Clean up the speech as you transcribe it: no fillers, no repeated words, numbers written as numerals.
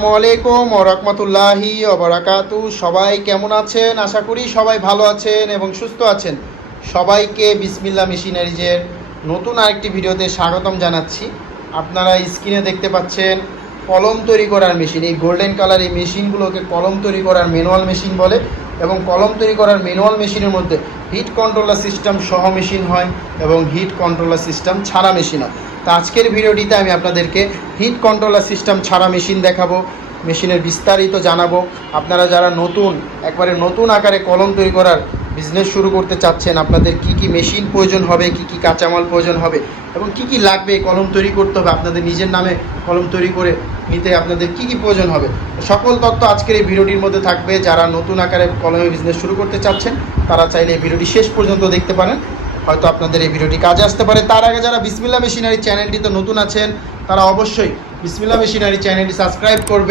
আসসালামু আলাইকুম ওয়া রাহমাতুল্লাহি ওয়া বারাকাতুহু। সবাই কেমন আছেন? আশা করি সবাই ভালো আছেন এবং সুস্থ আছেন। সবাইকে বিসমিল্লাহ মেশিনারিজের নতুন আরেকটি ভিডিওতে স্বাগতম জানাচ্ছি। আপনারা স্ক্রিনে দেখতে পাচ্ছেন কলম তৈরি করার মেশিন। এই গোল্ডেন কালার এই মেশিনগুলোকে কলম তৈরি করার ম্যানুয়াল মেশিন বলে এবং কলম তৈরি করার ম্যানুয়াল মেশিনের মধ্যে হিট কন্ট্রোলার সিস্টেম সহ মেশিন হয় এবং হিট কন্ট্রোলার সিস্টেম ছাড়া মেশিন হয়। তো আজকের ভিডিওটিতে আমি আপনাদেরকে হিট কন্ট্রোলার সিস্টেম ছাড়া মেশিন দেখাবো, মেশিনের বিস্তারিত জানাবো। আপনারা যারা একবারে নতুন আকারে কলম তৈরি করার বিজনেস শুরু করতে চাচ্ছেন, আপনাদের কি কি মেশিন প্রয়োজন হবে, কি কি কাঁচামাল প্রয়োজন হবে এবং কি কি লাগবে কলম তৈরি করতে হবে, আপনাদের নিজের নামে কলম তৈরি করে নিতে আপনাদের কি কি প্রয়োজন হবে, সকল তথ্য আজকের এই ভিডিওটির মধ্যে থাকবে। যারা নতুন আকারে কলমের বিজনেস শুরু করতে চাচ্ছেন তারা চাইলে এই ভিডিওটি শেষ পর্যন্ত দেখতে পারেন, হয়তো আপনাদের এই ভিডিওটি কাজে আসতে পারে। তার আগে যারা বিসমিল্লাহ মেশিনারি চ্যানেলটিতে নতুন আছেন তারা অবশ্যই বিসমিল্লাহ মেশিনারি চ্যানেলটি সাবস্ক্রাইব করবে।